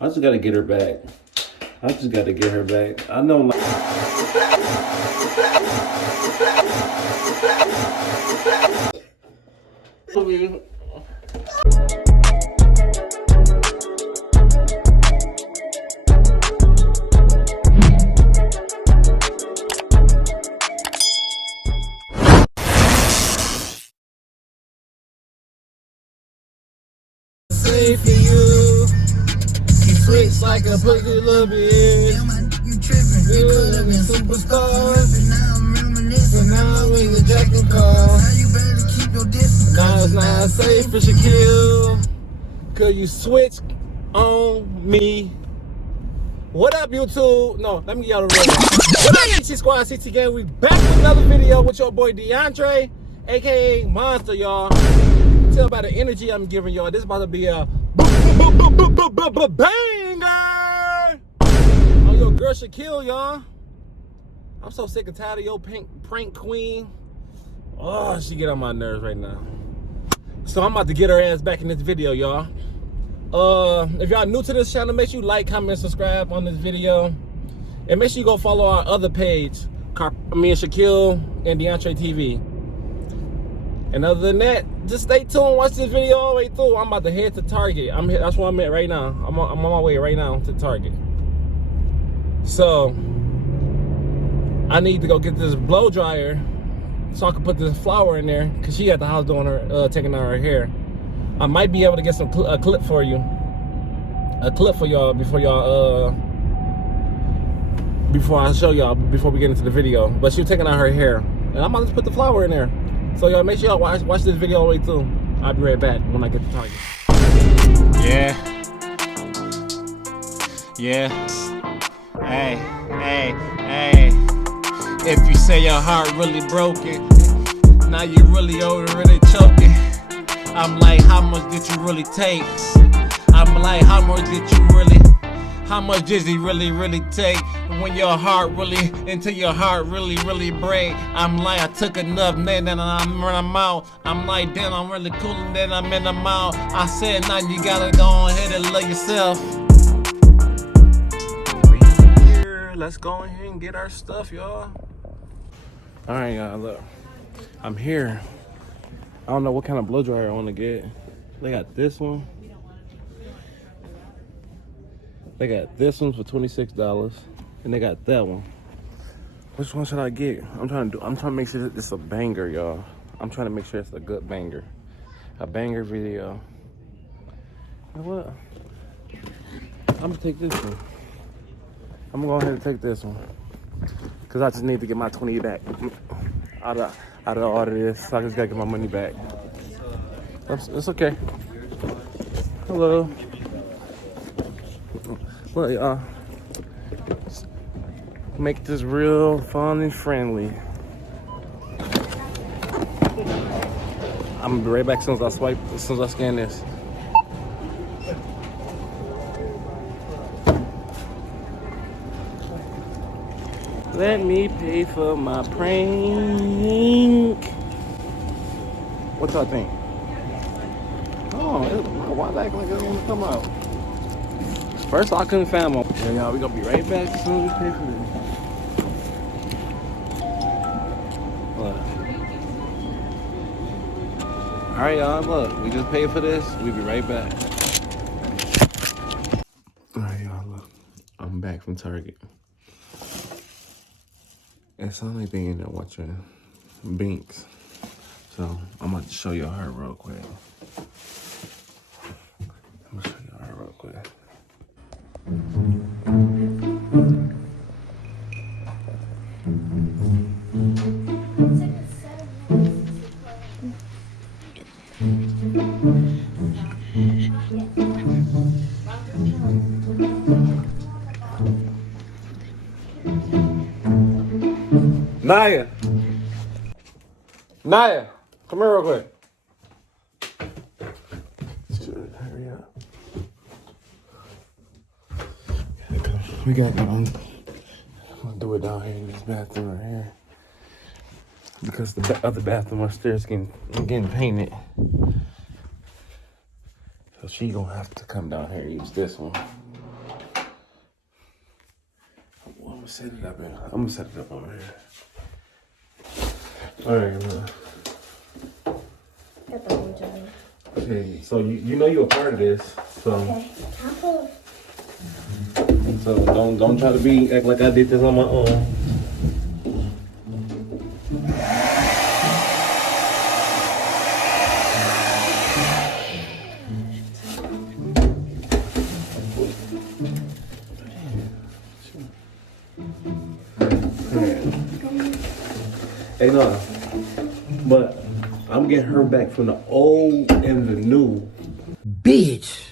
I just gotta get her back. I just gotta get her back. I know, like. Say for you, he flicks like a pussy little bitch. You tripping, you could have been superstars. Now I'm reminiscing, Now I'm in the Jackson car. now you better keep your distance. Now it's not safe for Shaquille, cause you switched on me. What up, YouTube? No, let me get y'all the real one. What up, CT Squad, CT Gang? We back with another video with your boy DaddyTray, aka Monster, y'all. Tell by the energy I'm giving y'all, this is about to be a banger on your girl Shaquille, y'all. I'm so sick and tired of your prank queen. Oh, she get on my nerves right now. So I'm about to get her ass back in this video, y'all. If y'all new to this channel, make sure you like, comment, subscribe on this video. And make sure you go follow our other page, me and Shaquille and DaddyTray TV. And other than that, just stay tuned, watch this video all the way through. I'm about to head to Target. That's where I'm at right now. I'm on my way right now to Target. So I need to go get this blow dryer so I can put this flower in there, because she at the house doing her taking out her hair. I might be able to get some a clip for you, before I show y'all, before we get into the video. But she was taking out her hair, and I'm about to put the flower in there. So y'all make sure y'all watch this video all the way through. I'll be right back when I get to Target. Yeah. Hey. If you say your heart really broken, now you really really choking. I'm like, how much did you really take? I'm like, how much did he really take? When your heart really, until your heart really break. I'm like, I took enough, then I'm running out. I'm like, damn, I'm really cool, and then I'm in the mouth. I said, now you gotta go ahead and love yourself. Here, let's go ahead and get our stuff, y'all. All right, y'all, look. I'm here. I don't know what kind of blow dryer I want to get. They got this one. They got this one for $26, and they got that one. Which one should I get? I'm trying to make sure that it's a banger, y'all. I'm trying to make sure it's a good banger. A banger video. You know what? I'm gonna take this one. I'm gonna go ahead and take this one, cause I just need to get my 20 back out of all of this. So I just gotta get my money back. It's okay. Hello. Well, y'all, make this real fun and friendly. I'm gonna be right back as soon as I scan this. Let me pay for my prank. What y'all think? Oh, why act like it don't want to come out? First, I couldn't find my. Yeah, y'all, we gonna be right back as soon as we pay for this. Look. All right, y'all, look, we just paid for this. We'll be right back. All right, y'all, look, I'm back from Target. It's only being in there watching Binks. So I'm about to show y'all her real quick. I'm gonna show y'all her real quick. Naya, come here real quick. Hurry up. We gotta go. I'm gonna do it down here in this bathroom right here, because the other bathroom upstairs getting painted. So she gonna have to come down here and use this one. set it up here. I'm gonna set it up over here. All right, Got the whole jar. okay, so you know you're a part of this, so Okay. so don't try to act like I did this on my own. Hey, no, but I'm getting her back from the old and the new. Bitch.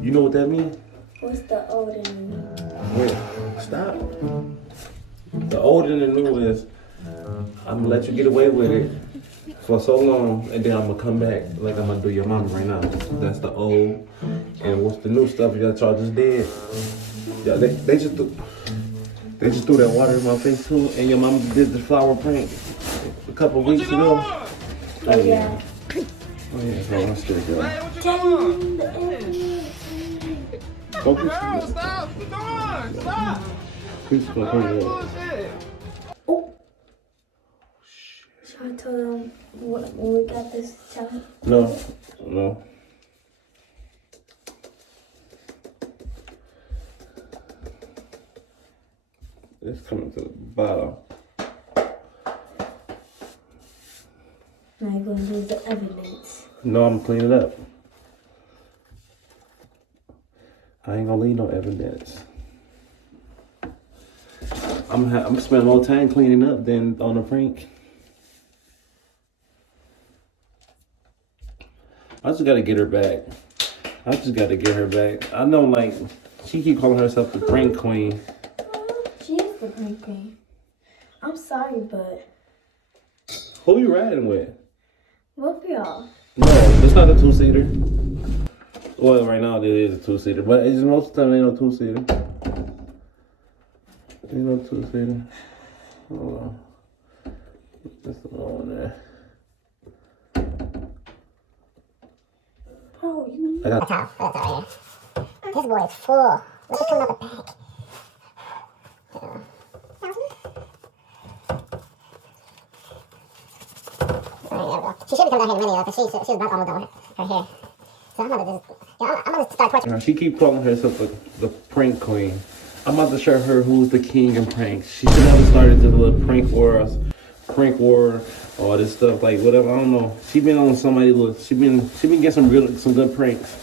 You know what that means? What's the old and the new? Wait, stop. The old and the new is I'm gonna let you get away with it for so long, and then I'm gonna come back like I'm gonna do your mama right now. That's the old. And what's the new stuff y'all just did? Yeah, they just threw that water in my face too, and your mama did the flower prank a couple of weeks ago. Oh, yeah. Oh yeah, so I'm still good. Hey, what you Girl, stop! What you doing? Stop! Please go ahead. Oh. Should I tell them when we got this challenge? No. It's coming to the bottom. Now you're gonna lose the evidence. No, I'm cleaning it up. I ain't gonna leave no evidence. I'm spending more time cleaning up than on a prank. I just gotta get her back. I know, like, she keep calling herself the prank queen. She is the prank queen. I'm sorry, but Who you riding with? what for y'all? No, it's not a two-seater. Well, right now it is a two-seater, but it's most of the time it ain't no two-seater. Ain't no two-seater. Hold on. That's the one there. Bro, you I got. This boy is full. Look at coming out the back. She should be coming down here in a minute, because she's about almost done with her hair. So I'm gonna start questioning. She keep calling herself the prank queen. I'm about to show her who's the king in pranks. She should never started this little prank war, all this stuff, like whatever. I don't know. She been on somebody. Look, she been getting some good pranks.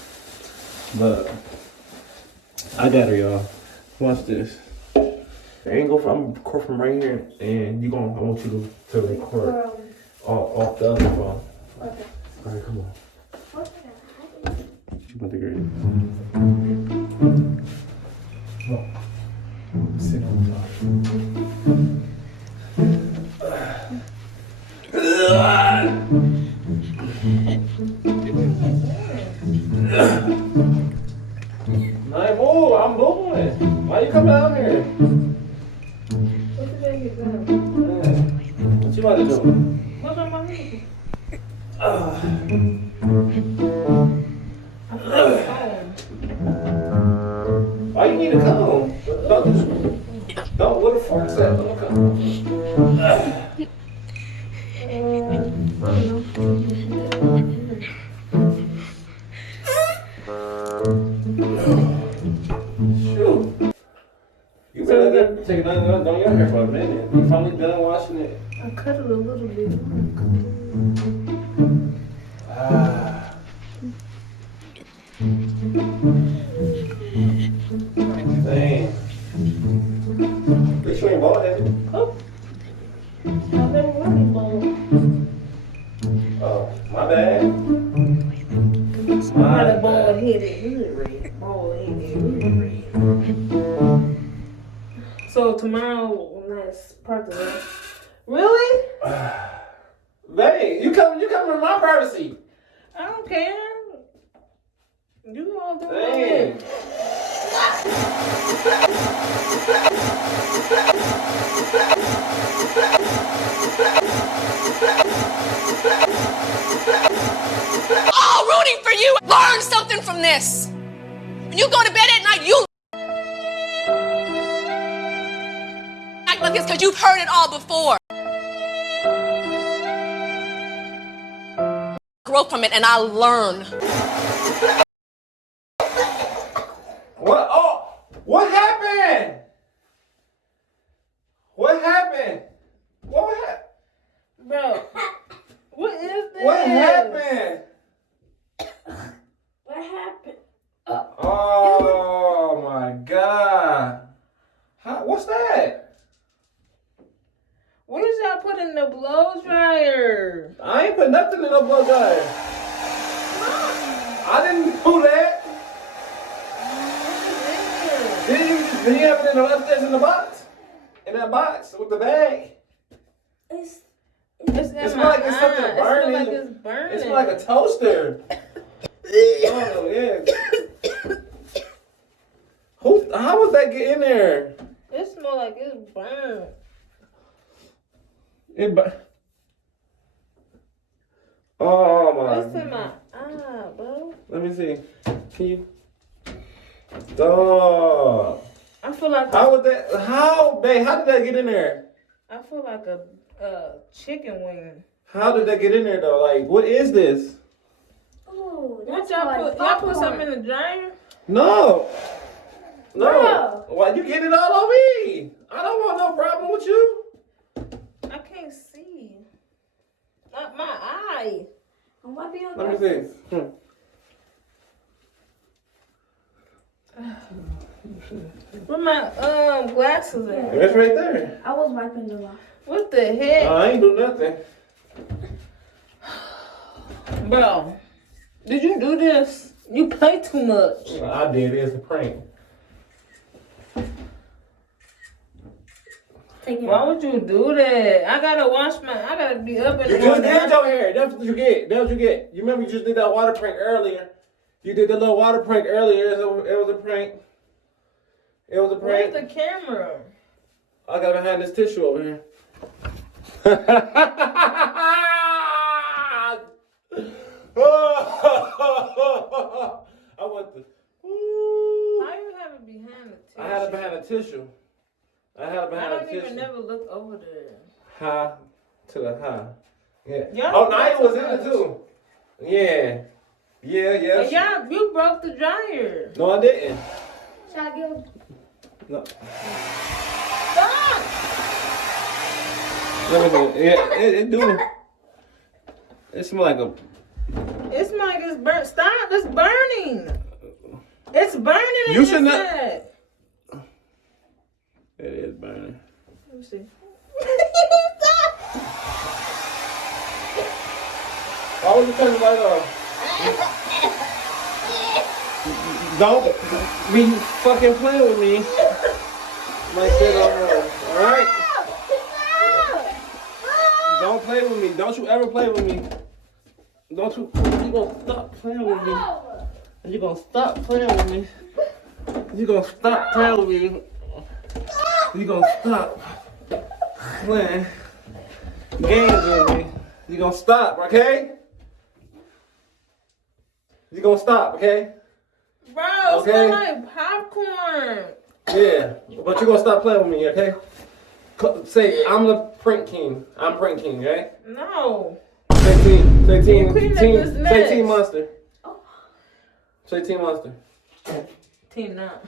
But I got her, y'all. Watch this. I'm gonna record from right here, and I want you to record off the other phone. okay. All right, come on. She about to get it. Oh. Sit on top. NiyaBoo, I'm moving. Why you come down here? What you about to do? What's on my head? Why you need to come? Don't, where the fork's at? Don't come. Shoot. You better take it on your hair for a minute. You finally done washing it. I cut it a little bit. Dang. This ain't bald headed. Oh. I've been running bald. Oh, my bad. I'm not a bald headed hood red. Bald headed hood red. So tomorrow, nice practice. Really? Dang, you come in my privacy. I don't care. You all do Dang. it. All rooting for you. Learn something from this. When you go to bed at night, you because you've heard it all before. Grow from it and I learn. What? Oh, what happened? What happened? What happened? Bro, what is this? What happened? What happened? Oh my God. What's that? What did y'all put in the blow dryer? I ain't put nothing in no blow dryer. I didn't do that. Did you have it in the upstairs in the box? In that box with the bag? It's It smells like it's something burning. It smells like it's burning. It smells like a toaster. Oh yeah. How was that get in there? It smells like it's burned. Oh my. What's in my eye, bro? Let me see. Can you? Dog. I feel like How would that? How, babe? How did that get in there? I feel like a chicken wing. How did that get in there though? Like, what is this? Ooh, What y'all put something in the dryer? No. No. Bro. Why you get it all on me? I don't want no problem with you. I can't see. Not my eye. Why be on Let me see. Where my glasses at? It's right there. I was wiping the off. What the heck? I ain't do nothing. Bro, did you do this? You play too much. I did. It's a prank. Why would you do that? I gotta be up in You the just morning. did your hair. That's what you get. That's what you get. You remember you just did that water prank earlier. You did the little water prank earlier. So it was a prank. It was a prank. Where's the camera? I got behind this tissue over here. I went to. How you have it behind the tissue? I had it behind a tissue. I had it I behind a don't tissue. even never look over there. High to the high. Yeah. Y'all Oh, Nia was in broke it too. Yeah. Yeah. And y'all, you broke the dryer. No, I didn't. Should I give? No. Stop! Let me see. Yeah, it do. It smell like a. It smells like it's burnt. Stop! It's burning. It's burning. You should not- inside. It is burning. Let me see. Why would you turn the light off? Don't be fucking playing with me. Like that, alright? Don't play with me. Don't you ever play with me. Don't you? You gonna stop playing with me. You gonna stop playing with me. You gonna stop playing with me. You gonna stop playing games with me. You gonna stop, okay? You gonna stop, okay? Bro, it Okay. smells like popcorn. Yeah, but you gonna stop playing with me, okay? Say, I'm the prank king. I'm prank king, okay? No. Say team. Say team. You clean up Team. this mess. Say team monster. Say team monster. Team not.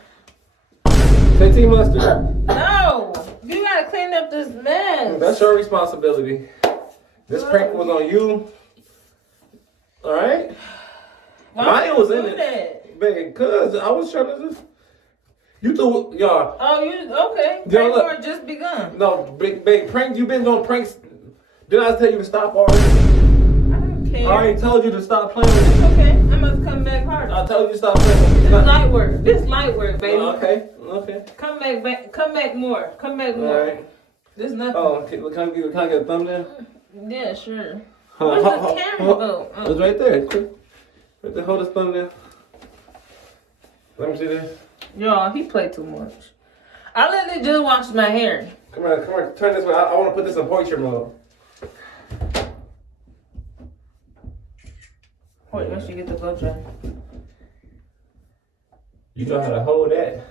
Say team monster. No. You gotta clean up this mess. That's your responsibility. This prank was on you. All right? Why Maya would was you in do it. that? Because I was trying to just. You threw, y'all. Oh, you okay? Yo, Prank look. war just begun. No, big prank. You been doing pranks. Didn't I tell you to stop already? I don't care. I already told you to stop playing with me. It's okay. I must come back harder. I told you to stop playing with me. This light work. This light work, baby. Okay. Come back more. Come back All more. right. This nothing. Oh, okay. Can I get a thumbnail? Yeah, sure. Huh, Where's huh, the huh, camera huh. go? It's right there. Quick. Right there. Hold this thumbnail. Let me see this. Y'all, he played too much. I literally just washed my hair. Come on. Turn this way. I want to put this in portrait mode. Wait, once you get the blow dry. You know how to hold that.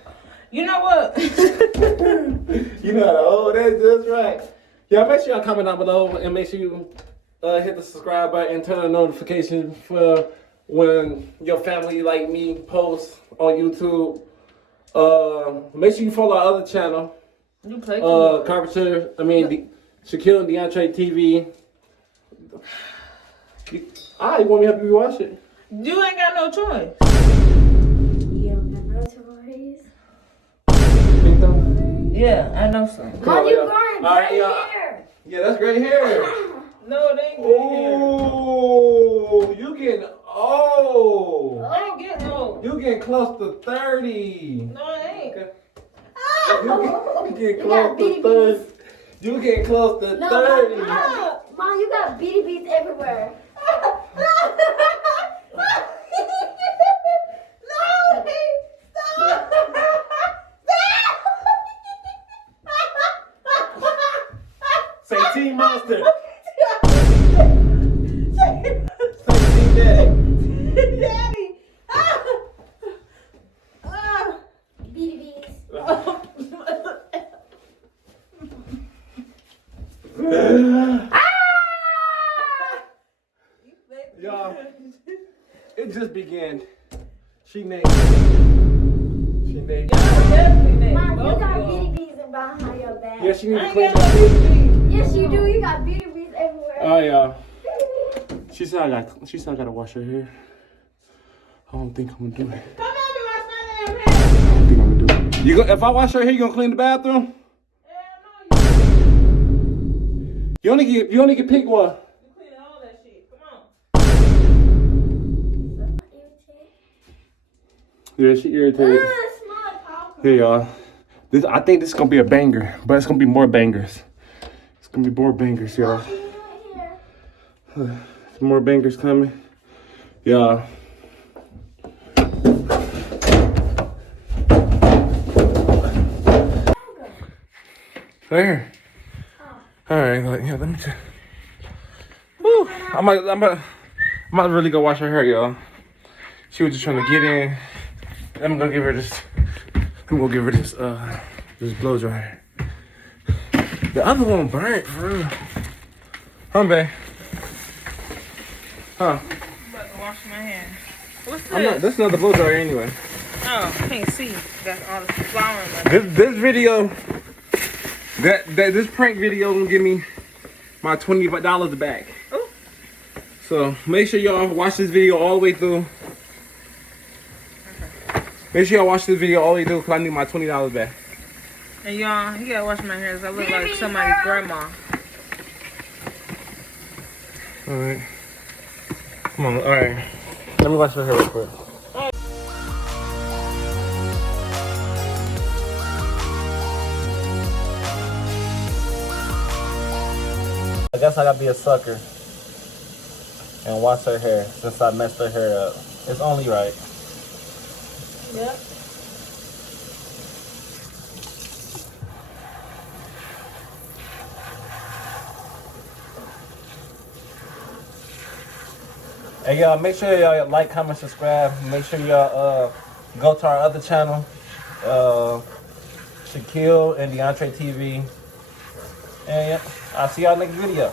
You know what? You know how to hold that just right. Y'all make sure y'all comment down below and make sure you hit the subscribe button and turn on notifications for when your family like me posts on YouTube. Make sure you follow our other channel. You play Carpenter. Shaquille and DeAndre TV. You want me to help you watch it? You ain't got no choice. You don't have no choice. You think so? Yeah, I know so. Mom, you growing All right, gray yeah. hair. Yeah, that's great hair. No, they ain't getting here. Oh, you getting old. I ain't getting old. You getting close to 30. No, it ain't. You getting You close got to bitty 30. bees. You getting close to No, 30. Mom, you got bitty bees everywhere. Say Team Monster. Say Team Daddy. Daddy. Bitty bees. Y'all, it just began. She named. Definitely next. Mom, you Both got of bitty y'all. bees behind your back. Yeah, she need I to ain't clean got up. no bitty. Yes, you do. You got bitty bees everywhere. Oh yeah. She said I gotta wash her hair. I don't think I'm gonna do it. Come on, do I say that? I don't think I'm gonna do it. If I wash her hair, you gonna clean the bathroom? You only get pick one. You clean all that shit. Come on. Yeah, she irritated. Here y'all. I think this is gonna be a banger, but it's gonna be more bangers. It's gonna be more bangers, y'all. Some more bangers coming. Yeah. Right here. All right, yeah, let me just. Woo, I might really go wash her hair, y'all. She was just trying to get in. I'm gonna give her this. This blow dryer. The other one burnt, for real. Huh, babe? Huh? I'm about to wash my hands. What's this? This is another blow dryer anyway. Oh, I can't see. Got all the flour in my This video, this prank video gonna give me my $20 back. Ooh. So make sure y'all watch this video all the way through. Make sure y'all watch this video all the way through because I need my $20 back. And y'all, you gotta wash my hair because I look like somebody's grandma. Alright. Come on, alright. Let me wash your hair real quick. I guess I gotta be a sucker and wash her hair since I messed her hair up. It's only right. Yep. Hey y'all, make sure y'all like, comment, subscribe. Make sure y'all go to our other channel, Shaquille and DeAndre TV. And yeah, I'll see y'all next video.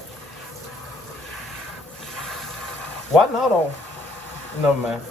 What? No, don't. No, man.